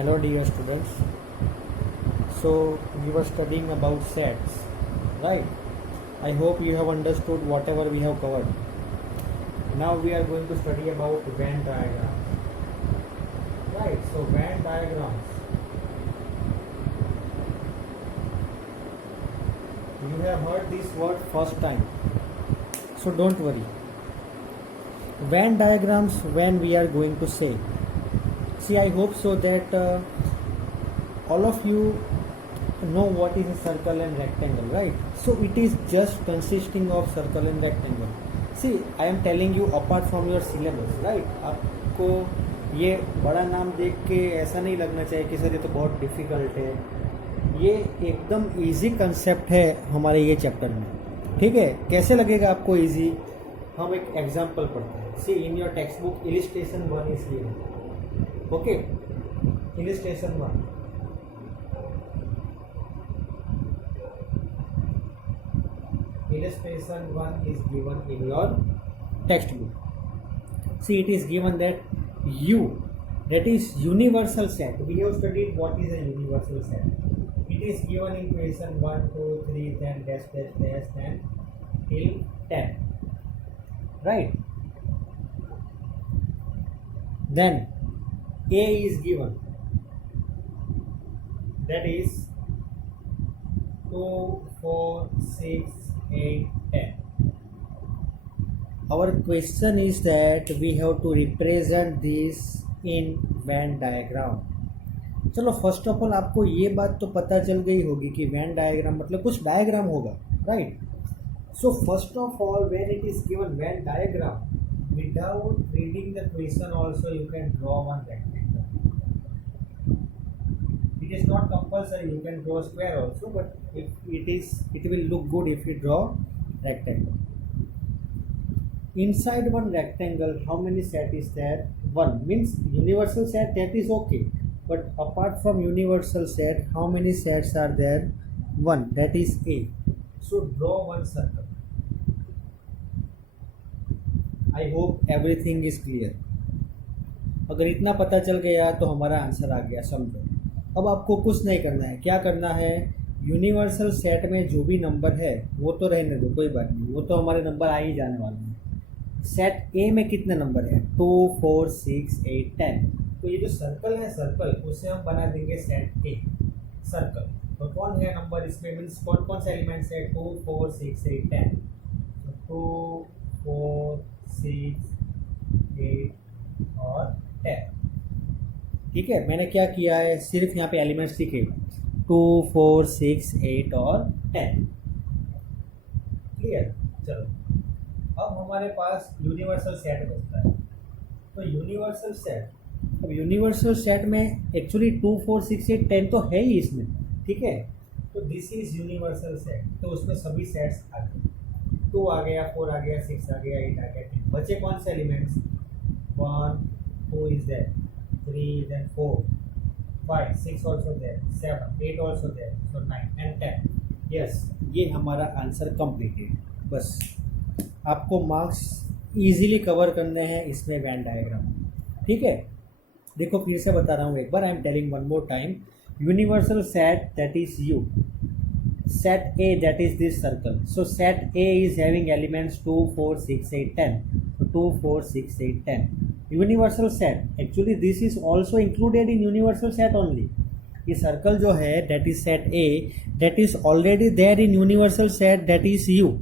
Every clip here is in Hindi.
Hello dear students. So we were studying about sets, right? I hope you have understood whatever we have covered. Now we are going to study about Venn diagrams. Right, so Venn diagrams. You have heard this word first time. So don't worry. Venn diagrams when we are going to say. See, I hope so that all of you know what is a circle and rectangle, right? So it is just consisting of circle and rectangle. See, I am telling you apart from your syllabus, right? आपको ये बड़ा नाम देख के ऐसा नहीं लगना चाहिए कि सर ये तो बहुत डिफिकल्ट है. ये एकदम इजी कंसेप्ट है हमारे ये चैप्टर में. ठीक है, कैसे लगेगा आपको इजी? हम एक एग्जांपल पढ़ते हैं. See in your text book illustration 1 is given. Okay, illustration 1. Illustration 1 is given in your textbook. See, it is given that U, that is universal set. We have studied what is a universal set. It is given in question 1, 2, 3, then dash, dash, dash, then till 10. Right? Then A is given. That is 2, 4, 6, 8, 10. Our question is that we have to represent this in Venn diagram. चलो फर्स्ट ऑफ ऑल आपको ये बात तो पता चल गई होगी कि Venn diagram मतलब कुछ डायग्राम होगा, right? So first of all when it is given Venn diagram, without reading the question also you can draw one rectangle. It is not compulsory, you can draw square also, but if it will look good if you draw rectangle. Inside one rectangle, how many set is there? 1 means universal set, that is okay, but apart from universal set, how many sets are there? 1, that is A. So draw one circle. I hope everything is clear. अगर इतना पता चल गया तो हमारा आंसर आ गया, समझो. अब आपको कुछ नहीं करना है. क्या करना है? यूनिवर्सल सेट में जो भी नंबर है वो तो रहने दो, कोई बात नहीं, वो तो हमारे नंबर आ ही जाने वाले हैं. सेट ए में कितने नंबर है? 2, 4, 6, 8, 10. तो ये जो सर्कल है, सर्कल उसे हम बना देंगे सेट ए सर्कल. तो कौन है नंबर इसमें, मीन्स कौन कौन से एलिमेंट्स है? 2, 4, 6, 8, 10. 2, 4, 6, 8 और 10. ठीक है, मैंने क्या किया है, सिर्फ यहाँ पे एलिमेंट्स लिखे 2, 4, 6, 8 और 10. क्लियर? चलो अब हमारे पास यूनिवर्सल सेट बचता है. तो यूनिवर्सल सेट, अब यूनिवर्सल सेट में एक्चुअली 2, 4, 6, 8, 10 तो है ही इसमें. ठीक है, तो दिस इज यूनिवर्सल सेट. तो उसमें सभी सेट्स आ गए. 2 आ गया, 4 आ गया, 6 आ गया, 8 आ गया, 10. बचे कौन से elements? 1, 2 is there, 3, then 4, 5, 6 also there, 7, 8 also there, so 9 and 10. Yes, ये हमारा आंसर कंप्लीटेड. बस आपको मार्क्स इजीली कवर करने हैं इसमें Venn डायग्राम. ठीक है, देखो फिर से बता रहा हूँ एक बार. I am telling one more time. Universal set that is U. Set A, that is this circle. So set A is having elements 2, 4, 6, 8, 10. So 2, 4, 6, 8, 10. Universal set. Actually this is also included in universal set only. ये circle जो है that is set A, that is already there in universal set, that is U.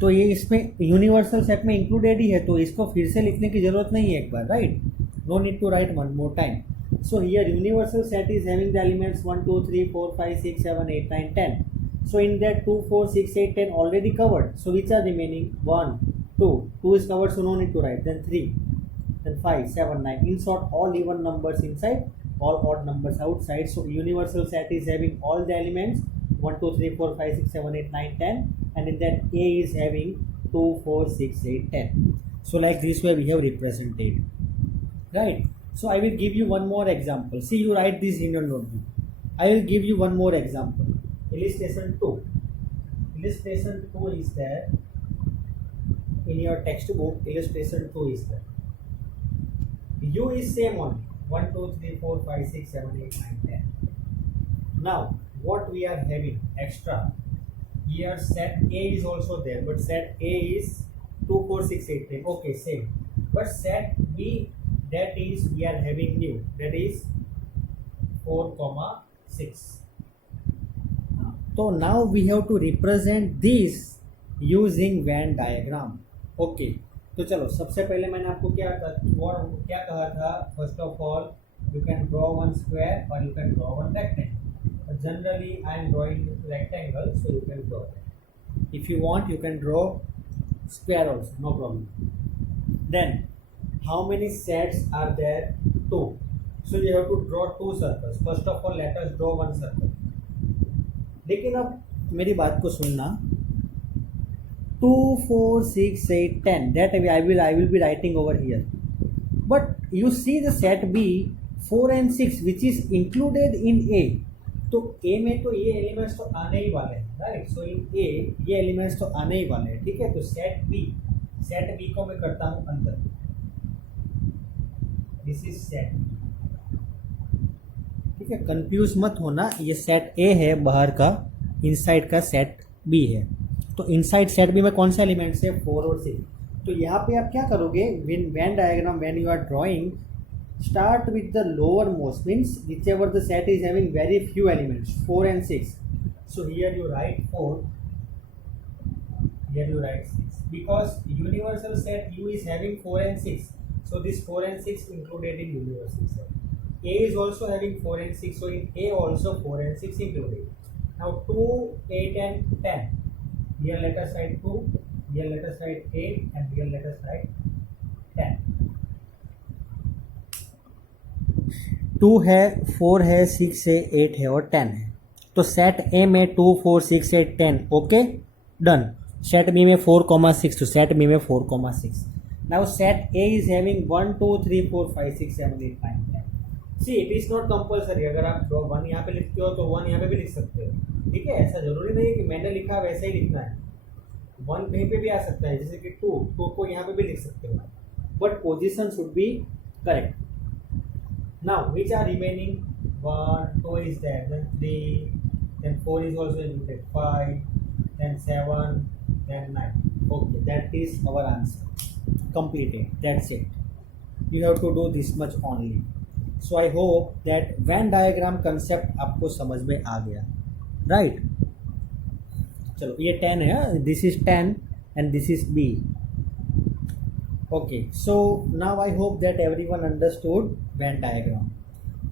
तो ये इसमें universal set में included ही है, तो इसको फिर से लिखने की जरूरत नहीं है एक बार, right? No need to write one more time. So here universal set is having the elements 1, 2, 3, 4, 5, 6, 7, 8, 9, 10. So in that 2, 4, 6, 8, 10 already covered. So which are remaining? 1, 2. 2 is covered, so no need to write. Then 3, then 5, 7, 9. In short, all even numbers inside, all odd numbers outside. So universal set is having all the elements 1, 2, 3, 4, 5, 6, 7, 8, 9, 10. And in that A is having 2, 4, 6, 8, 10. So like this way we have represented. Right? So I will give you one more example. See, you write this in your notebook. I will give you one more example. Illustration 2. Illustration 2 is there in your textbook. Illustration 2 is there. U is same only. 1 2 3 4 5 6 7 8 9 10. Now what we are having extra here, set A is also there, but set A is 2 4 6 8 10. Okay, same. But set B, that is we are having new, that is 4,6. So now we have to represent this using Venn diagram. Okay, तो चलो सबसे पहले मैंने आपको क्या कहा था, first of all you can draw one square और you can draw one rectangle. Generally I am drawing rectangle, so you can draw that. If you want you can draw square also, no problem. Then how many sets are there? 2. So you have to draw 2 circles. First of all let us draw one circle. लेकिन अब मेरी बात को सुनना. 2 4 6 8 10 that I will be writing over here. But you see the set B 4 and 6 which is included in A. तो A में तो ये एलिमेंट्स तो आने ही वाले हैं, राइट. सो इन A ये एलिमेंट्स तो आने ही वाले हैं, ठीक है. तो सेट बी को मैं करता हूँ अंदर. दिस इज सेट बी, ठीक है. कंफ्यूज मत होना, ये सेट ए है बाहर का, इनसाइड का सेट बी है. तो इनसाइड सेट बी में कौन सा एलिमेंट्स है? 4 और 6. तो यहाँ पे आप क्या करोगे, Venn diagram when you are drawing, start with the lowermost, means whichever the set is having very few elements, 4 and 6. So here you write 4, here you write 6, because universal set U is having 4 and 6. So this 4 and 6 included in universal set. A is also having 4 and 6, so in A also 4 and 6 included. Now 2, 8 and 10. Here let us write 2, here let us write 8, and here let us write 10. 2 है, 4 है, 6 है, 8 है और 10 है. तो सेट ए में 2 4 6 8 10. Okay, done. सेट बी में 4,6, तो सेट बी में 4,6. Now set A is having 1 2 3 4 5 6 7 8 9 10. See it is not compulsory, अगर आप 1 यहाँ पे लिखते हो तो 1 यहाँ पे भी लिख सकते हो, ठीक है. ऐसा जरूरी नहीं है कि मैंने लिखा वैसे ही लिखना है. 1 कहीं पे भी आ सकता है, जैसे कि 2 को यहाँ पे भी लिख सकते हो, but position should be correct. Now which are remaining? 1 2 is there, then 3, then 4 is also included, 5, then 7, then 9. Okay, that is our answer completed. That's it. You have to do this much only. So I hope that Venn diagram concept आपको समझ में आ गया, right? चलो ये 10 है, this is 10 and this is B. Okay, so now I hope that everyone understood Venn diagram.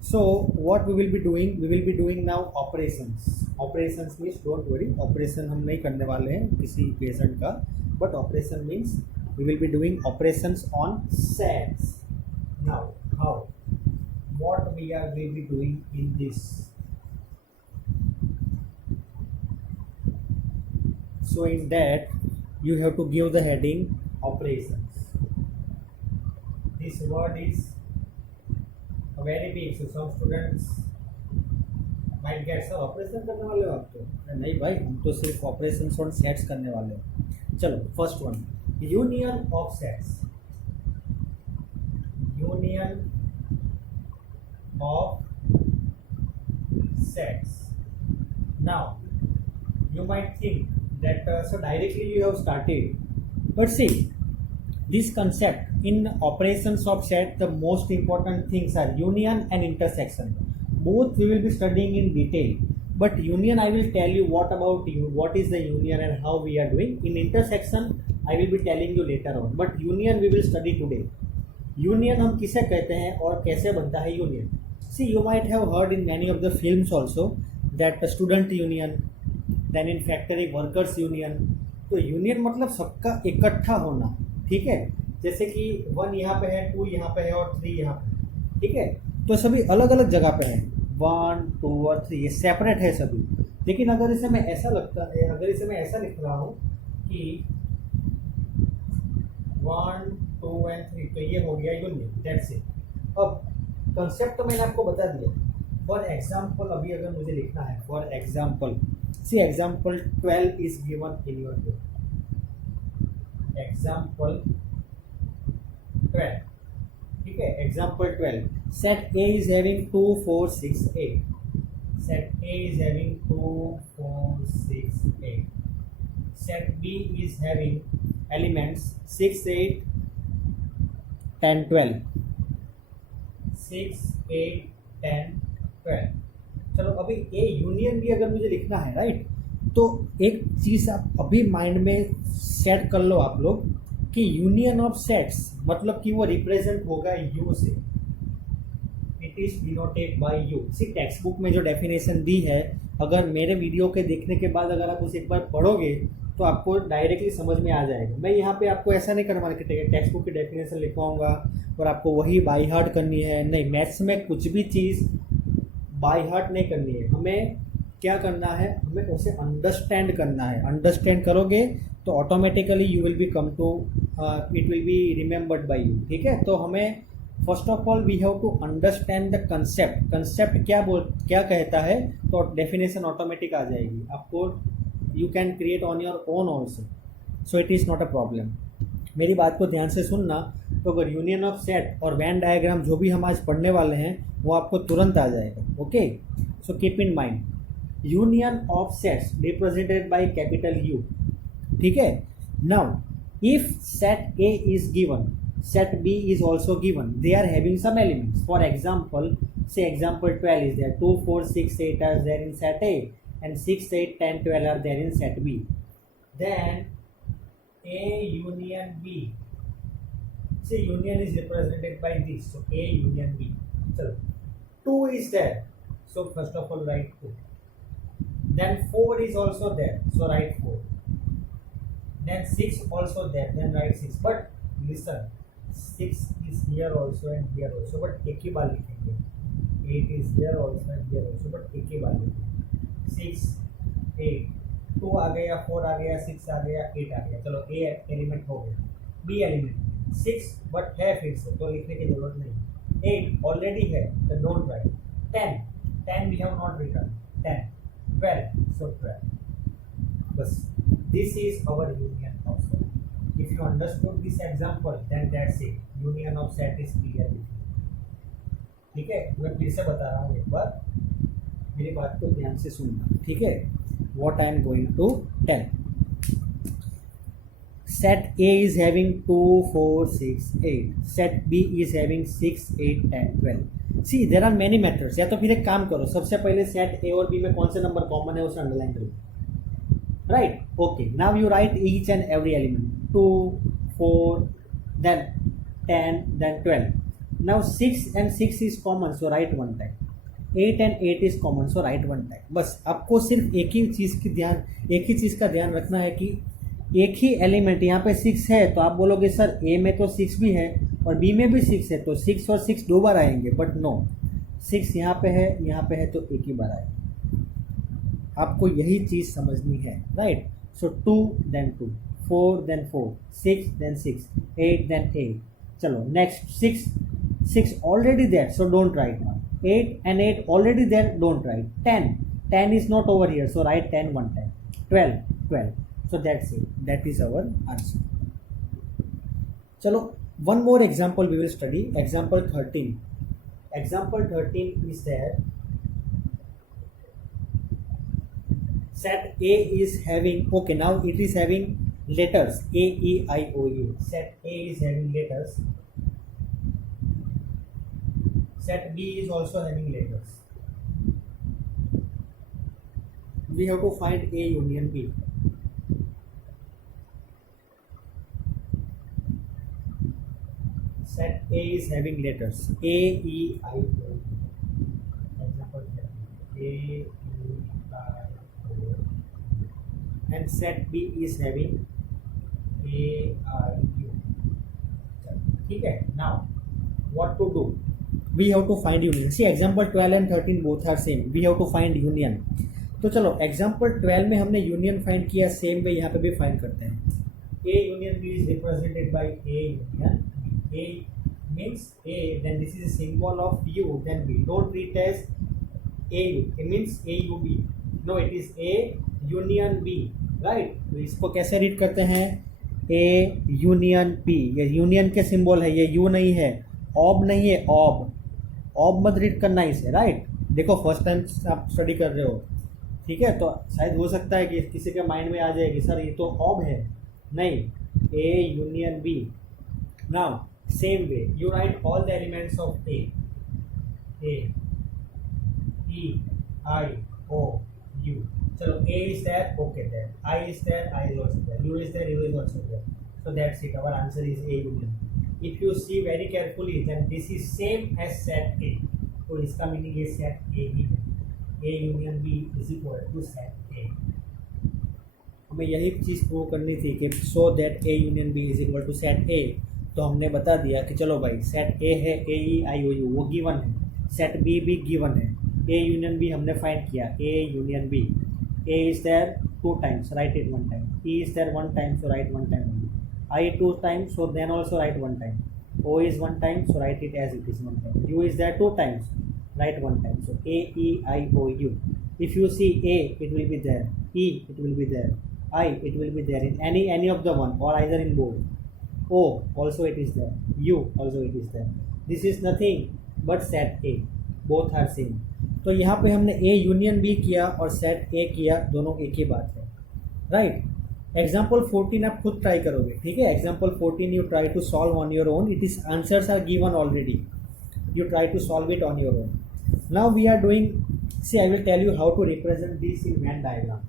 So what we will be doing? We will be doing now operations. Operations means don't worry, operation हम नहीं करने वाले हैं किसी पेशेंट का, but operation means we will be doing operations on sets. Now how? What we will be doing in this? So in that you have to give the heading operations. This word is very big, so some students might get some operation करने वाले हो आप तो. नहीं भाई, हम तो सिर्फ ऑपरेशंस ऑन सेट्स करने वाले हो. चलो first one, union of sets. Union of sets. Now you might think that so directly you have started, but see this concept in operations of set, the most important things are union and intersection. Both we will be studying in detail, but union I will tell you what about you, what is the union and how we are doing. In intersection I will be telling you later on, but union we will study today. Union हम किसे कहते हैं और कैसे बनता है union? See, you might have heard in many of the films also that student union, then in factory workers union. तो यूनियन मतलब सबका इकट्ठा होना, ठीक है. जैसे कि 1 यहाँ पे है, 2 यहाँ पे है और 3 यहाँ पे, ठीक है. तो सभी अलग अलग जगह पे हैं, 1 2 और 3 ये सेपरेट है सभी. लेकिन अगर इसे मैं ऐसा लिख रहा हूँ कि 1 2 and 3, तो ये हो गया यूनियन. That's it. अब कंसेप्ट तो मैंने आपको बता दिया. फॉर एग्जाम्पल अभी अगर मुझे लिखना है, for example see example 12 is given in your book. Example 12, ठीक है. है, example 12, set A is having 2 4 6 8, set A is having 2 4 6 8, set B is having elements 6 8 10 12, 6 8 10 12। चलो अभी ए यूनियन भी अगर मुझे लिखना है, राइट, तो एक चीज़ आप अभी माइंड में सेट कर लो आप लोग कि यूनियन ऑफ सेट्स मतलब कि वो रिप्रेजेंट होगा यू से, it is denoted by U. See text book में जो डेफिनेशन दी है, अगर मेरे वीडियो के देखने के बाद अगर आप उसे एक बार पढ़ोगे तो आपको डायरेक्टली समझ में आ जाएगा। मैं यहाँ पे आपको ऐसा नहीं करवा कि टेक्स्ट बुक की डेफिनेशन लिखवाऊंगा और आपको वही बाई हार्ट करनी है, नहीं। मैथ्स में कुछ भी चीज़ बाई हार्ट नहीं करनी है, हमें क्या करना है, हमें उसे अंडरस्टैंड करना है। अंडरस्टैंड करोगे तो automatically you will be come to it will be remembered by you, ठीक है। तो हमें first of all we have to understand the concept. Concept क्या कहता है, तो डेफिनेशन ऑटोमेटिक आ जाएगी आपको। You can create on your own also, so it is not a problem. मेरी बात को ध्यान से सुनना। तो अगर यूनियन ऑफ सेट और वैन डायग्राम जो भी हम आज पढ़ने वाले हैं वो आपको तुरंत आ जाएगा। Okay, so keep in mind union of sets represented by capital you, ठीक है। Now if set A is given, set B is also given, they are having some elements. For example, say example 12 is there, 2 4 6 8 are there in set A and 6 8 10 12 are there in set B. Then A union B, say union is represented by this, so A union B. So 2 is there, so first of all write 2. Then 4 is also there, so write 4. Then 6 also there, then write 6. But listen, 6 is here also and here also, but एक ही बार लिखेंगे। 8 is here also and here also, but एक ही बार लिखेंगे। 6 8 2 आ गया, 4 आ गया, 6 आ गया, 8 आ गया। चलो ए एलिमेंट हो गया, बी एलिमेंट 6 बट है फिर से, तो लिखने की जरूरत नहीं। 8 ऑलरेडी है, तो don't write. 10 we have not written. 10 12, so 12। बस this is our union of set. If you understood this example, then that's it. Union of set is clear. ठीक है, मैं फिर से बता रहा हूँ एक बार, मेरी बात को ध्यान से सुनना, ठीक है। What I am going to tell. Set A is having 2 4 6 8. Set B is having 6 8 10 12. See, there are many methods. या तो फिर एक काम करो, सबसे पहले सेट A और B में कौन से नंबर कॉमन है उसे अंडरलाइन करो, right? Okay, now you write each and every element, 2 4 then 10 then 12. Now 6 and 6 is common, so write one time. 8 and 8 is common, so write one time. बस आपको सिर्फ एक ही चीज़ का ध्यान रखना है कि एक ही एलिमेंट यहाँ पे 6 है, तो आप बोलोगे सर ए में तो 6 भी है और बी में भी 6 है, तो 6 और 6 दो बार आएंगे, बट नो, 6 यहाँ पे है तो एक ही बार आएगा। आपको यही चीज़ समझनी है, राइट। सो 2 then 2, 4 then 4, 6 then 6, 8 then 8। चलो next 6 already there, so don't write now। 8 and 8 already there, don't write। 10 is not over here, so write 10 one time। 12, so that's it, that is our answer। चलो one more example we will study, example 13। example 13 is there, set A is having, okay, now it is having letters A E I O U। set A is having letters, set B is also having letters। we have to find A union B। set A is having letters A E I O U। example A E I O, and set B is having A I U। ठीक है, now what to do, we have to find union। see example 12 and 13 both are same, we have to find union। तो चलो example 12 में हमने union find किया, same way यहाँ पे भी find करते हैं। A union B is represented by A union B। A means A, then this is a symbol of U, then B, don't treat as A U, it means A U B, no, it is A union B, right। तो इसको कैसे रीड करते हैं, A union P, ये यूनियन के सिंबल है, ये U नहीं है, ऑब नहीं है, ऑब मत रीड करना इसे, राइट। देखो फर्स्ट टाइम आप स्टडी कर रहे हो, ठीक है, तो शायद हो सकता है कि किसी के माइंड में आ जाए कि सर ये तो ऑब है, नहीं, A union B. Now same way you write all the elements of A E I O U. चलो A is there, okay there, I is there, I is also there, U is there, U is also there, so that's it, our answer is A union. If you see very carefully then this is same as set A, तो इसका मीनिंग ये set A ही है, A union B is equal to set A। हमें यही चीज़ प्रूव करनी थी कि so that A union B is equal to set A, तो हमने बता दिया कि चलो भाई सेट A है A E I O U वो गिवन है, सेट B भी गिवन है, A union B हमने फाइंड किया, A union B, A is there 2 times, write it 1 time, E is there 1 time, so write 1 time only, I 2 times, so then also write 1 time, O is 1 time, so write it as it is 1 time, U is there 2 times, write 1 time, so A E I O U। If you see A, it will be there, E, it will be there, I, it will be there in any of the one or either in both, O, also it is there, U, also it is there, this is nothing but set A, both are same। तो यहाँ पे हमने A यूनियन B किया और सेट A किया, दोनों एक ही बात है, राइट। एग्जाम्पल 14 आप खुद ट्राई करोगे, ठीक है, example 14 you try to solve on your own, it is answers are given already, you try to solve it on your own. Now we are doing, see I will tell you how to represent this in Venn diagram,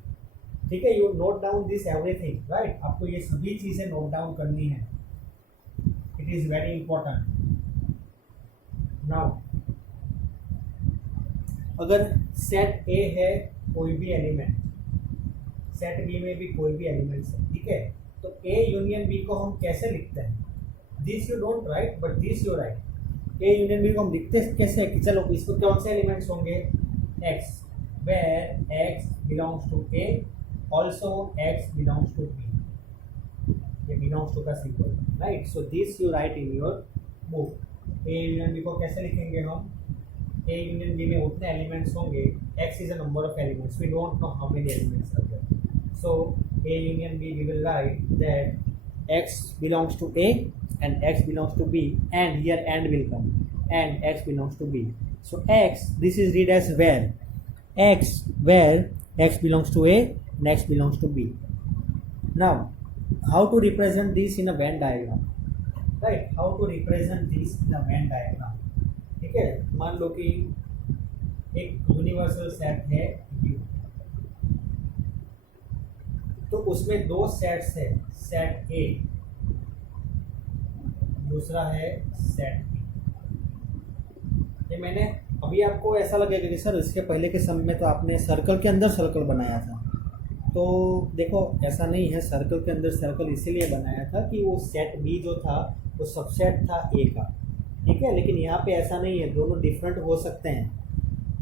ठीक है, you note down this everything, right, आपको ये सभी चीज़ें नोट डाउन करनी है, it is very important. Now अगर सेट ए है कोई भी एलिमेंट, सेट बी में भी कोई भी एलिमेंट्स है, ठीक है, तो ए यूनियन बी को हम कैसे लिखते हैं, this you don't write but this you write. A union B को हम लिखते कैसे कि चलो इसको कौन से एलिमेंट्स होंगे, x, where x belongs to A, also x belongs to B, ये बिलोंग्स टू का symbol, right, so this you write in your book. A union B को कैसे लिखेंगे हम, A union B में उतने एलिमेंट्स होंगे, X is a number of elements, we don't know how many elements are there, so A union B we will write that X belongs to A and X belongs to B, and here and will come, and X belongs to B, so X, this is read as where X belongs to A and X belongs to B। Now how to represent this in a Venn diagram, right, how to represent this in a Venn diagram, ठीक है, मान लो कि एक यूनिवर्सल सेट है U, तो उसमें दो सेट्स है, सेट A, दूसरा है सेट B। ये मैंने अभी आपको ऐसा लगेगा कि सर इसके पहले के समय में तो आपने सर्कल के अंदर सर्कल बनाया था, तो देखो ऐसा नहीं है, सर्कल के अंदर सर्कल इसीलिए बनाया था कि वो सेट B जो था वो सबसेट था A का, ठीक है, लेकिन यहाँ पे ऐसा नहीं है, दोनों डिफरेंट हो सकते हैं,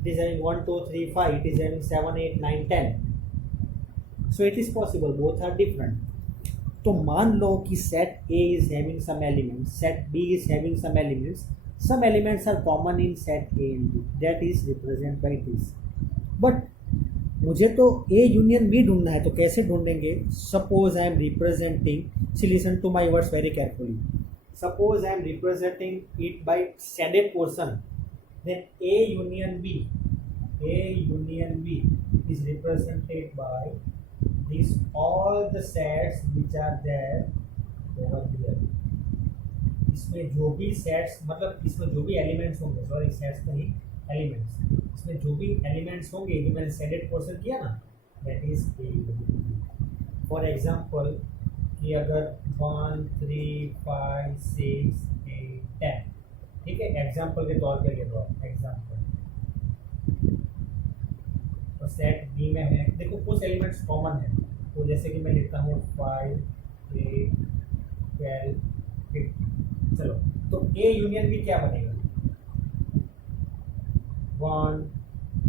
it is having 1 2 3 5, it is having 7 8 9 10, so it is possible both are different. तो मान लो कि set A is having some elements, set B is having some elements are common in set A and B, that is represent by this, but मुझे तो ए यूनियन बी ढूंढना है, तो कैसे ढूंढेंगे, suppose I am representing, see listen to my words very carefully, suppose I am representing it by shaded portion, then A union B is represented by these all the sets which are there over here। इसमें जो भी सेट्स, मतलब इसमें जो भी एलिमेंट्स होंगे, सॉरी सेट्स नहीं एलिमेंट्स, इसमें जो भी एलिमेंट्स होंगे जो मैंने शेडेड पोर्शन किया ना, that is A union B। For example कि अगर 1 3 5 6 8 10, ठीक है, एग्जाम्पल के तौर पे ले लो एग्जाम्पल, तो सेट बी में है, देखो कुछ एलिमेंट्स कॉमन है, तो जैसे कि मैं लिखता हूँ 5 8 12 15, चलो तो ए यूनियन बी क्या बनेगा, 1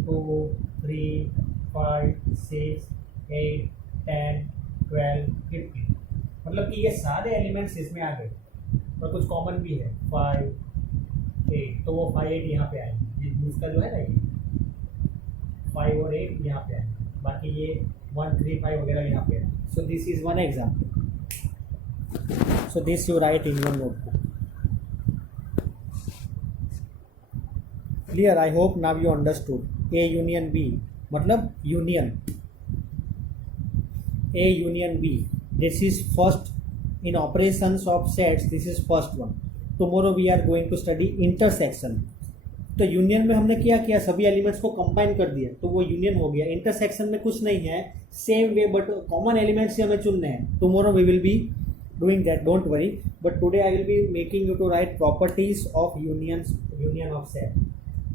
2 3 5 6 8 10 12 15, मतलब कि ये सारे एलिमेंट्स इसमें आ गए और कुछ कॉमन भी है 5 8, तो वो 5 8 यहाँ पे आएंगे, इसका जो है ना ये 5 और 8 यहाँ पे आएंगे, बाकी ये 1 3 5 वगैरह यहाँ पे आएंगे। So this is one example, so this you write in your notebook. Clear? I hope now you understood. A union B मतलब union, A union B. This is first in operations of sets. This is first one. Tomorrow we are going to study intersection. तो यूनियन में हमने क्या किया, सभी एलिमेंट्स को कंबाइन कर दिया तो वो यूनियन हो गया। इंटरसेक्शन में कुछ नहीं है, same way but common elements ही हमें चुनने हैं। Tomorrow we will be doing that, don't worry. But today I will be making you to write properties of union of set,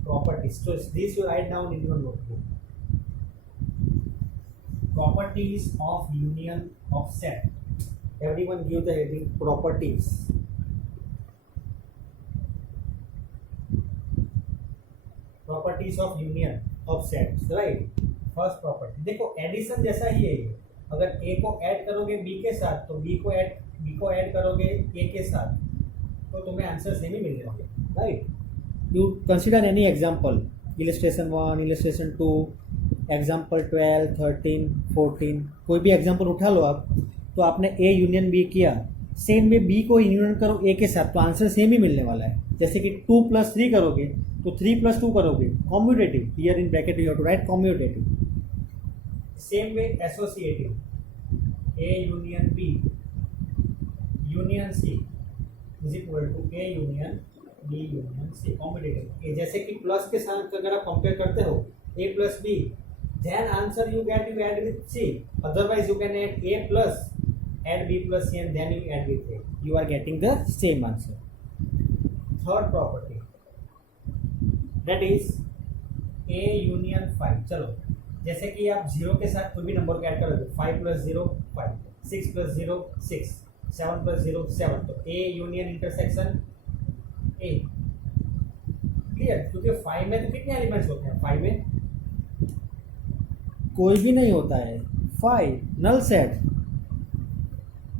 properties. So this you write down in your notebook. Properties of union of set. Everyone give the heading properties. Properties of union of sets, right? First property देखो एडिशन जैसा ही है ये। अगर A को ऐड करोगे B के साथ तो B को ऐड करोगे A के साथ तो तुम्हें आंसर सेम ही मिल जाएंगे, right? You consider any example, illustration 1, illustration 2, example 12, 13, 14, कोई भी एग्जाम्पल उठा लो आप। तो आपने ए यूनियन बी किया, सेम वे बी को यूनियन करो ए के साथ तो आंसर सेम ही मिलने वाला है। जैसे कि 2 + 3 करोगे तो 3 + 2 करोगे, commutative, here in bracket you have to write commutative. Same way associative, A union B union C is equal to A union B union C, commutative. जैसे कि प्लस के साथ अगर आप कंपेयर करते हो A plus B, then answer you add with C. Otherwise you can add A plus, add B plus C and then you add with A. You are getting the same answer. Third property, that is A union 5. चलो जैसे कि आप 0 के साथ कोई भी नंबर को ऐड करोगे, 5 + 0 5, 6 + 0 6, 7 + 0 7, तो A union intersection A। Clear? क्योंकि 5 में तो कितने एलिमेंट्स होते हैं? 5 में कोई भी नहीं होता है, 5 नल सेट,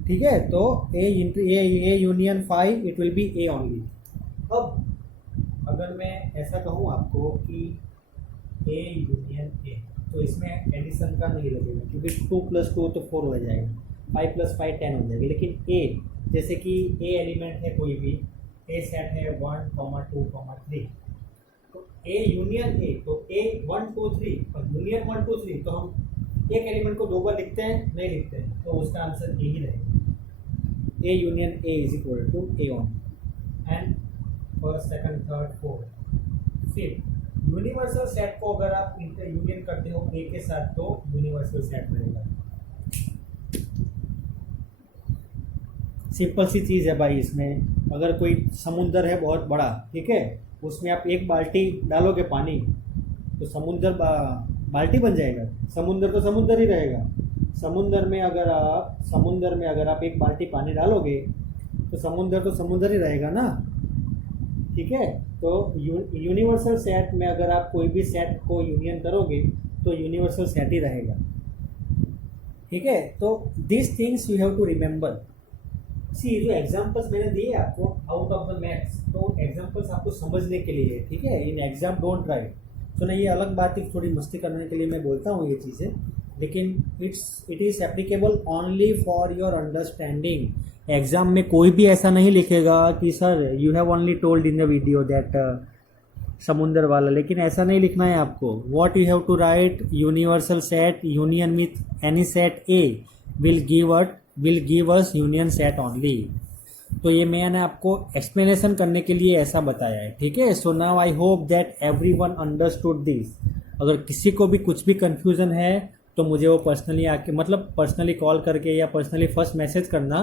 ठीक है? तो A union 5 it will B A only. अब अगर मैं ऐसा कहूँ आपको कि ए यूनियन ए, तो इसमें एडिशन का नहीं लगेगा क्योंकि 2 + 2 तो 4 हो जाएगा, 5 + 5 10 हो जाएगी। लेकिन ए, जैसे कि ए एलिमेंट है कोई भी, ए सेट है 1, 2, 3, तो ए यूनियन ए, तो ए 1 2 3 और यूनियन 1 2 3, तो हम एक एलिमेंट को 2 बार लिखते हैं? नहीं लिखते हैं, तो उसका आंसर ए ही रहेगा। A union A is equal to A on and first second third fourth fifth. Universal set को अगर आप यूनियन करते हो ए के साथ तो यूनिवर्सल सेट रहेगा। सिंपल सी चीज़ है भाई। इसमें अगर कोई समुंदर है बहुत बड़ा, ठीक है, उसमें आप एक बाल्टी डालोगे पानी तो समुंदर बाल्टी बन जाएगा, समुंदर तो समुंदर ही रहेगा। समुंदर में अगर आप एक बाल्टी पानी डालोगे तो समुंदर ही रहेगा ना, ठीक है? तो यूनिवर्सल सेट में अगर आप कोई भी सेट को यूनियन करोगे तो यूनिवर्सल सेट ही रहेगा, ठीक है? तो this things you have to remember. See, जो एग्जाम्पल्स मैंने दिए आपको आउट ऑफ द मैथ्स, तो एग्जाम्पल्स आपको समझने के लिए, ठीक है? In exam don't write. तो नहीं, ये अलग बात है, थोड़ी मस्ती करने के लिए मैं बोलता हूँ ये चीज़ें, लेकिन it is applicable only for your understanding. Exam में कोई भी ऐसा नहीं लिखेगा कि sir you have only told in the video that समुंदर वाला, लेकिन ऐसा नहीं लिखना है आपको। What you have to write, universal set union with any set A will give us union set only. तो ये मैंने आपको एक्सप्लेनेशन करने के लिए ऐसा बताया है, ठीक है? So now I hope that everyone understood this. अगर किसी को भी कुछ भी कंफ्यूजन है तो मुझे वो पर्सनली आके, मतलब पर्सनली कॉल करके या पर्सनली फर्स्ट मैसेज करना,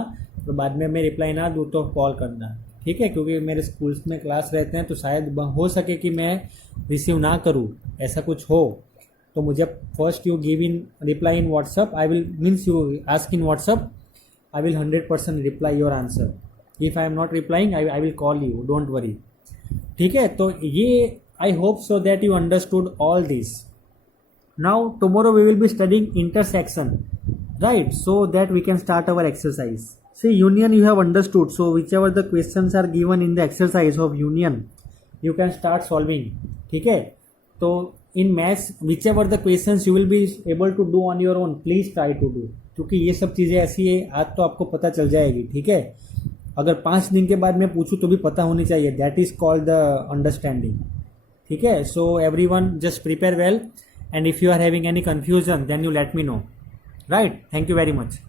और बाद में मैं रिप्लाई ना दूँ तो कॉल करना, ठीक है? क्योंकि मेरे स्कूल्स में क्लास रहते हैं तो शायद हो सके कि मैं रिसीव ना करूँ, ऐसा कुछ हो तो मुझे first you give in reply in WhatsApp, I will means you ask in WhatsApp, I will 100% reply your answer. If I am not replying, I will call you. Don't worry. ठीक है? तो ये I hope so that you understood all this. Now tomorrow we will be studying intersection, right? So that we can start our exercise. See, union you have understood. So whichever the questions are given in the exercise of union, you can start solving. ठीक है? तो in maths, whichever the questions you will be able to do on your own, please try to do. क्योंकि ये सब चीज़ें ऐसी है, आज तो आपको पता चल जाएगी, ठीक है? अगर 5 दिन के बाद मैं पूछूं तो भी पता होनी चाहिए। That is called the understanding. ठीक है. सो everyone just prepare well, and if you are having any confusion then you let me know. Right. Thank you very much.